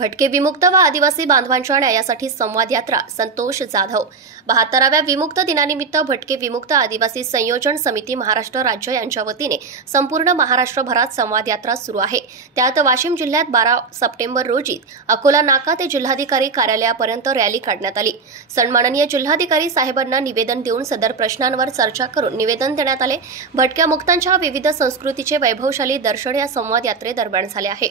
भटके विमुक्त व आदिवासी बांधवांच्या न्यायासाठी संवाद यात्रा संतोष जाधव 72व्या विमुक्त दिनानिमित्त भटके विमुक्त आदिवासी संयोजन समिती महाराष्ट्र राज्य यांच्या वतीने संपूर्ण महाराष्ट्रभरात संवाद यात्रा सुरू आहे। त्यात वाशिम जिल्ह्यात 12 सप्टेंबर रोजी अकोला नाका ते जिल्हाधिकारी कार्यालयापर्यंत रॅली काढण्यात आली। सन्माननीय जिल्हाधिकारी साहेबांना निवेदन देऊन सदर प्रश्नांवर चर्चा करून निवेदन देण्यात आले। भटक्या मुक्तांच्या विविध संस्कृतीचे वैभवशाली दर्शन या संवाद यात्रेदरम्यान झाले आहे।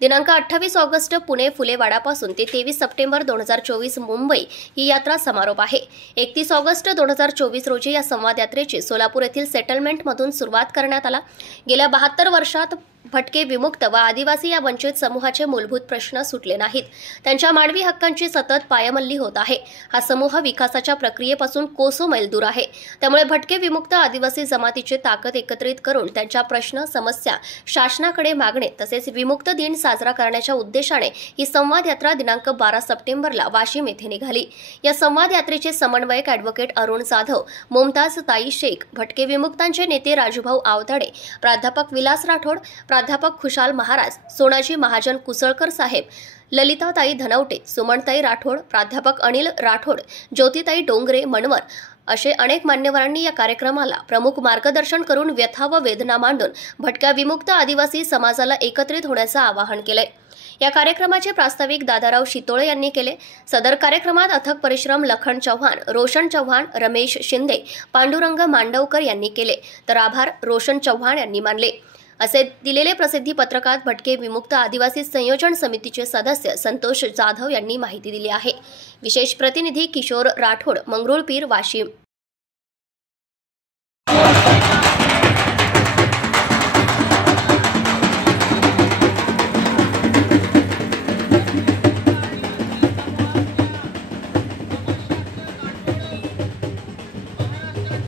दिनांक 28 ऑगस्ट पुणे फुलेवाडापासून ते 23 सप्टेंबर 2024 मुंबई ही यात्रा समारोप आहे। 31 ऑगस्ट 2024 रोजी या संवाद यात्रेची सोलापूर येथील सेटलमेंटमधून सुरुवात करण्यात आला। गेल्या 72 वर्षात भटके विमुक्त व आदिवासी या वंचित समूहाचे मूलभूत प्रश्न सुटले नाहीत। त्यांच्या मानवी हक्कांची सतत पायमल्ली होत आहे। हा समूह विकासाच्या प्रक्रियेपासून कोसो मैल दूर आहे। त्यामुळे भटके विमुक्त आदिवासी जमातीची ताकद एकत्रित करून त्यांच्या प्रश्न समस्या शासनाकडे मागणे तसेच विमुक्त दिन साजरा करण्याच्या उद्देशाने ही संवाद यात्रा दिनांक 12 सप्टेंबरला वाशिम येथे निघाली। या संवाद यात्रेचे समन्वयक ॲडव्होकेट अरुण जाधव, मुमताज ताई शेख, भटके विमुक्तांचे नेते राजूभाऊ आवताडे, प्राध्यापक विलास राठोड, प्राध्यापक खुशाल महाराज, सोनाजी महाजन कुसळकर साहेब, ललिताताई धनवटे, सुमनताई राठोड, प्राध्यापक अनिल राठोड, ज्योतिताई डोंगरे मनवर असे अनेक मान्यवरांनी या कार्यक्रमाला प्रमुख मार्गदर्शन करून व्यथा व वेदना मांडून भटक्या विमुक्त आदिवासी समाजाला एकत्रित होण्याचं आवाहन केले। या कार्यक्रमाचे प्रास्ताविक दादाराव शितोळे यांनी केले। सदर कार्यक्रमात अथक परिश्रम लखन चव्हाण, रोशन चव्हाण, रमेश शिंदे, पांडुरंग मांडवकर यांनी केले, तर आभार रोशन चव्हाण यांनी मानले। असे दिलेले प्रसिद्धी पत्रकात भटके विमुक्त आदिवासी संयोजन समितीचे सदस्य संतोष जाधव यांनी माहिती दिली आहे। विशेष प्रतिनिधी किशोर राठोड, मंगरुळपीर, वाशिम।